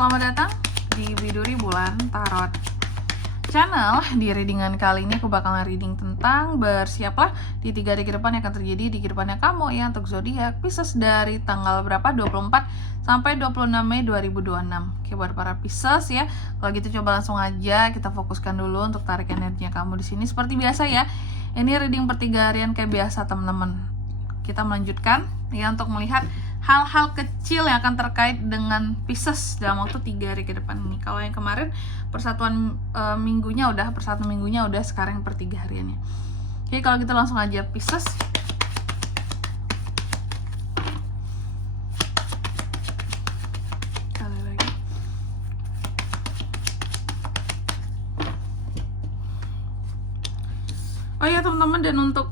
selamat datang di Biduri Bulan Tarot Channel. Di readingan kali ini aku bakalan reading tentang bersiaplah di 3 hari ke depan yang akan terjadi di kehidupannya kamu ya, untuk zodiak Pisces dari tanggal berapa? 24 sampai 26 Mei 2026. Oke, buat para Pisces ya. Kalau gitu coba langsung aja kita fokuskan dulu untuk tarik energinya kamu di sini. Seperti biasa ya, ini reading per 3 harian kayak biasa teman-teman. Kita melanjutkan ya untuk melihat hal-hal kecil yang akan terkait dengan Pisces dalam waktu 3 hari ke depan ini. Kalau yang kemarin persatuan minggunya udah, sekarang per 3 hariannya. Oke, kalau gitu langsung aja Pisces. Kali lagi. Oh ya teman-teman, dan untuk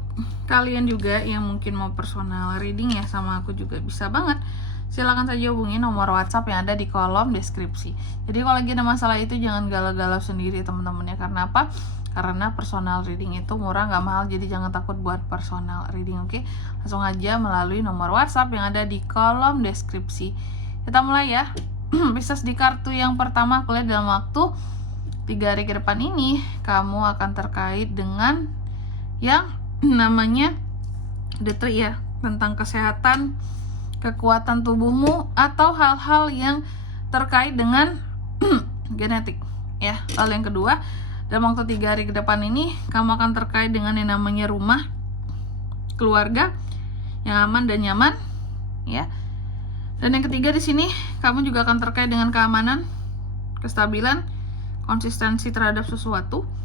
kalian juga yang mungkin mau personal reading ya sama aku juga bisa banget. Silahkan saja hubungi nomor WhatsApp yang ada di kolom deskripsi. Jadi kalau lagi ada masalah itu jangan galau-galau sendiri teman-teman ya. Karena apa? Karena personal reading itu murah, nggak mahal. Jadi jangan takut buat personal reading, oke? Langsung aja melalui nomor WhatsApp yang ada di kolom deskripsi. Kita mulai ya. Pisces, di kartu yang pertama aku lihat dalam waktu 3 hari ke depan ini kamu akan terkait dengan yang namanya detri ya, tentang kesehatan, kekuatan tubuhmu, atau hal-hal yang terkait dengan genetik ya. Lalu yang kedua, dalam waktu 3 hari ke depan ini kamu akan terkait dengan yang namanya rumah, keluarga yang aman dan nyaman ya. Dan yang ketiga di sini kamu juga akan terkait dengan keamanan, kestabilan, konsistensi terhadap sesuatu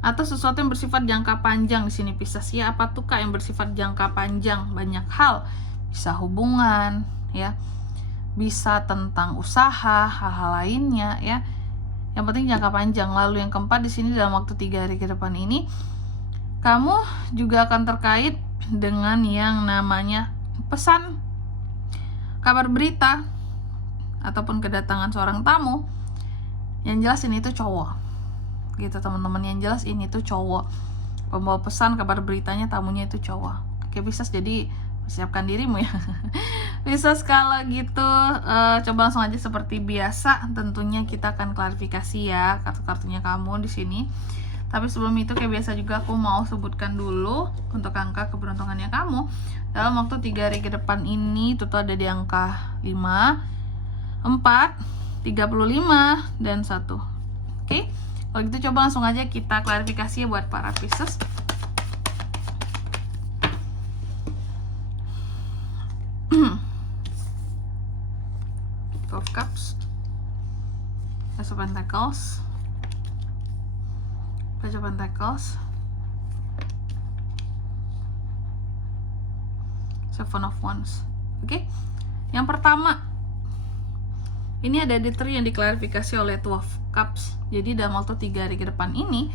atau sesuatu yang bersifat jangka panjang di sini Pisces ya. Apa tuh Kak yang bersifat jangka panjang? Banyak hal, bisa hubungan ya, bisa tentang usaha, hal-hal lainnya ya. Yang penting jangka panjang. Lalu yang keempat di sini dalam waktu 3 hari ke depan ini kamu juga akan terkait dengan yang namanya pesan, kabar berita ataupun kedatangan seorang tamu. Yang jelas ini tuh cowok gitu teman-teman, yang jelas ini tuh cowok, pembawa pesan, kabar beritanya, tamunya itu cowok. Oke Pisces, jadi siapkan dirimu ya. Pisces, kalau gitu coba langsung aja seperti biasa. Tentunya kita akan klarifikasi ya kartu-kartunya kamu di sini. Tapi sebelum itu kayak biasa juga aku mau sebutkan dulu untuk angka keberuntungannya kamu dalam waktu 3 hari ke depan ini. Itu tuh ada di angka 5, 4, 35 dan 1. Oke. Kalau gitu coba langsung aja kita klarifikasi ya buat para Pisces. Two of Cups, Ace of Pentacles, Page of Pentacles, Seven of Wands. Oke, yang pertama ini ada detri yang diklarifikasi oleh Two of Cups. Jadi dalam waktu 3 hari ke depan ini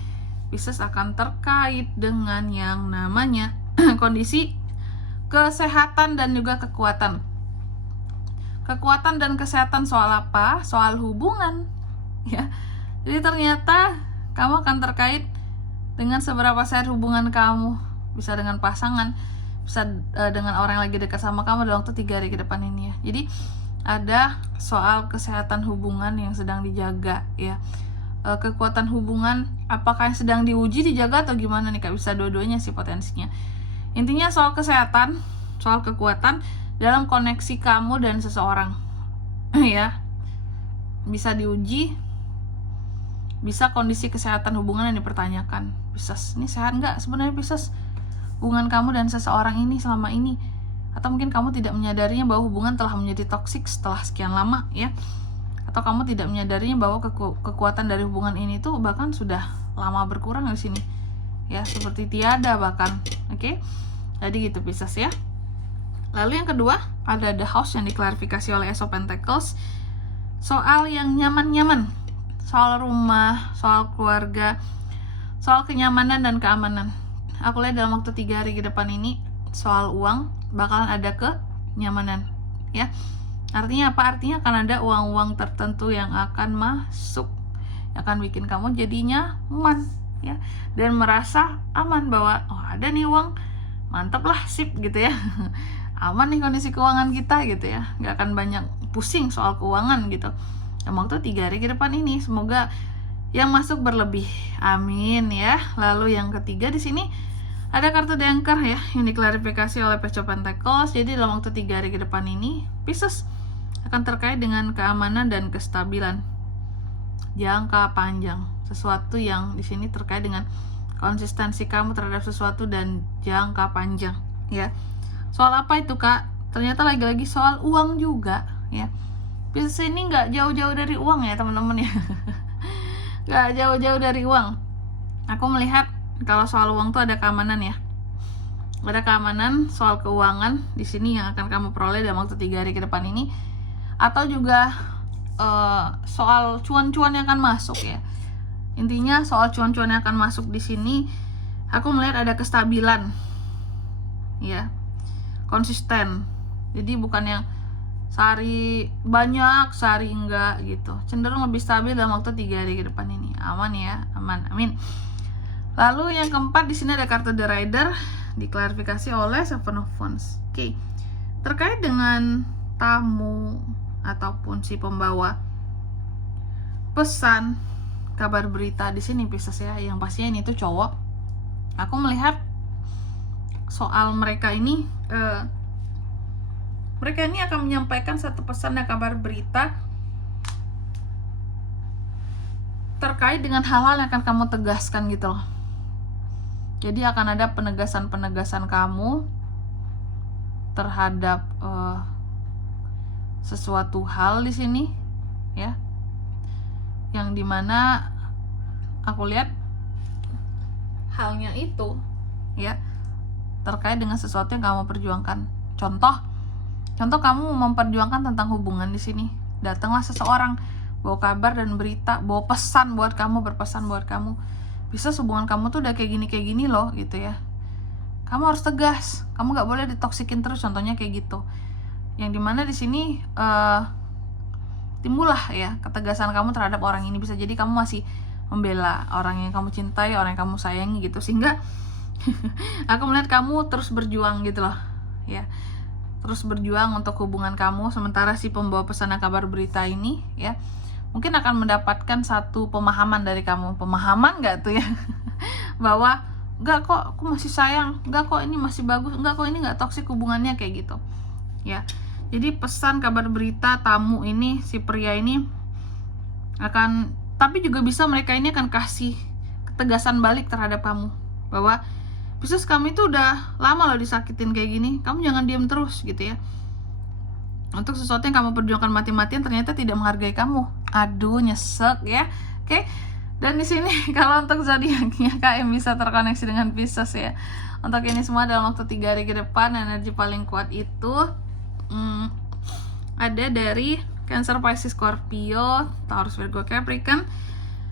Pisces akan terkait dengan yang namanya kondisi kesehatan dan juga kekuatan. Kekuatan dan kesehatan soal apa? Soal hubungan ya. Jadi ternyata kamu akan terkait dengan seberapa sehat hubungan kamu. Bisa dengan pasangan, bisa dengan orang yang lagi dekat sama kamu dalam waktu 3 hari ke depan ini ya. Jadi ada soal kesehatan hubungan yang sedang dijaga ya. Kekuatan hubungan apakah yang sedang diuji, dijaga, atau gimana nih Kak? Bisa dua-duanya sih potensinya. Intinya soal kesehatan, soal kekuatan dalam koneksi kamu dan seseorang ya. Bisa diuji, bisa kondisi kesehatan hubungan yang dipertanyakan. Pisces, ini sehat nggak sebenarnya Pisces hubungan kamu dan seseorang ini selama ini? Atau mungkin kamu tidak menyadarinya bahwa hubungan telah menjadi toksik setelah sekian lama ya. Atau kamu tidak menyadarinya bahwa kekuatan dari hubungan ini tuh bahkan sudah lama berkurang di sini ya, seperti tiada bahkan. Oke. Jadi gitu Pisces ya. Lalu yang kedua ada The House yang diklarifikasi oleh Ace of Pentacles. Soal yang nyaman-nyaman, soal rumah, soal keluarga, soal kenyamanan dan keamanan. Aku lihat dalam waktu 3 hari ke depan ini soal uang bakalan ada kenyamanan ya. Artinya apa? Artinya akan ada uang-uang tertentu yang akan masuk, yang akan bikin kamu jadinya nyaman ya, dan merasa aman bahwa oh ada nih uang, mantap lah, sip gitu ya. Aman nih kondisi keuangan kita gitu ya, nggak akan banyak pusing soal keuangan gitu. dalam waktu 3 hari ke depan ini. Semoga yang masuk berlebih, amin ya. Lalu yang ketiga di sini ada kartu The Anchor ya, yang diklarifikasi oleh Page of Pentacles. Jadi dalam waktu 3 hari ke depan ini, Pisces akan terkait dengan keamanan dan kestabilan jangka panjang. Sesuatu yang di sini terkait dengan konsistensi kamu terhadap sesuatu dan jangka panjang ya. Soal apa itu Kak? Ternyata lagi-lagi soal uang juga ya. Pisces ini nggak jauh-jauh dari uang ya teman-teman ya. Nggak jauh-jauh dari uang. Aku melihat kalau soal uang tuh ada keamanan ya. Ada keamanan soal keuangan di sini yang akan kamu peroleh dalam waktu 3 hari ke depan ini. Atau juga soal cuan-cuan yang akan masuk ya. Intinya soal cuan-cuan yang akan masuk di sini, aku melihat ada kestabilan ya, konsisten. Jadi bukan yang sehari banyak, sehari enggak gitu. Cenderung lebih stabil dalam waktu 3 hari ke depan ini. Aman ya, aman, amin. Lalu yang keempat di sini ada kartu The Rider, diklarifikasi oleh Seven of Wands. Oke. Terkait dengan tamu ataupun si pembawa pesan, kabar berita di sini Pisces ya, yang pastinya ini tuh cowok. Aku melihat soal mereka ini akan menyampaikan satu pesan dan kabar berita terkait dengan hal-hal yang akan kamu tegaskan gitu loh. Jadi akan ada penegasan-penegasan kamu terhadap sesuatu hal di sini ya, yang dimana aku lihat halnya itu ya terkait dengan sesuatu yang kamu perjuangkan. Contoh kamu memperjuangkan tentang hubungan di sini. Datanglah seseorang bawa kabar dan berita, bawa pesan buat kamu, berpesan buat kamu. Bisa hubungan kamu tuh udah kayak gini loh gitu ya. Kamu harus tegas, kamu nggak boleh ditoksikin terus, contohnya kayak gitu. Yang dimana di sini timbullah ya ketegasan kamu terhadap orang ini. Bisa jadi kamu masih membela orang yang kamu cintai, orang yang kamu sayangi gitu, sehingga aku melihat kamu terus berjuang gitu loh ya, terus berjuang untuk hubungan kamu. Sementara si pembawa pesan kabar berita ini ya mungkin akan mendapatkan satu pemahaman dari kamu. Pemahaman nggak tuh ya bahwa enggak kok, aku masih sayang, enggak kok, ini masih bagus, enggak kok, ini nggak toksik hubungannya, kayak gitu ya. Jadi pesan kabar berita tamu ini, si pria ini akan, tapi juga bisa mereka ini akan kasih ketegasan balik terhadap kamu bahwa Pisces, kamu itu udah lama loh disakitin kayak gini, kamu jangan diam terus gitu ya. Untuk sesuatu yang kamu perjuangkan mati-matian ternyata tidak menghargai kamu. Aduh, nyesek ya. Oke. Dan di sini kalau untuk zodiaknya KM bisa terkoneksi dengan Pisces ya. Untuk ini semua dalam waktu 3 hari ke depan, energi paling kuat itu ada dari Cancer, Pisces, Scorpio, Taurus, Virgo, Capricorn,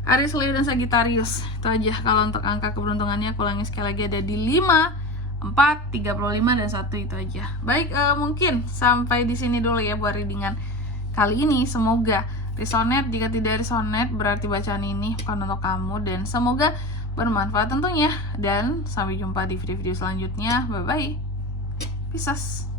Aries, Leo, dan Sagittarius. Itu aja. Kalau untuk angka keberuntungannya aku ulangi sekali lagi, ada di 5, 4, 35, dan 1. Itu aja. Baik, mungkin sampai di sini dulu ya buat readingan kali ini. Semoga resonate. Jika tidak resonate berarti bacaan ini bukan untuk kamu, dan semoga bermanfaat tentunya. Dan sampai jumpa di video-video selanjutnya. Bye bye. Pisces.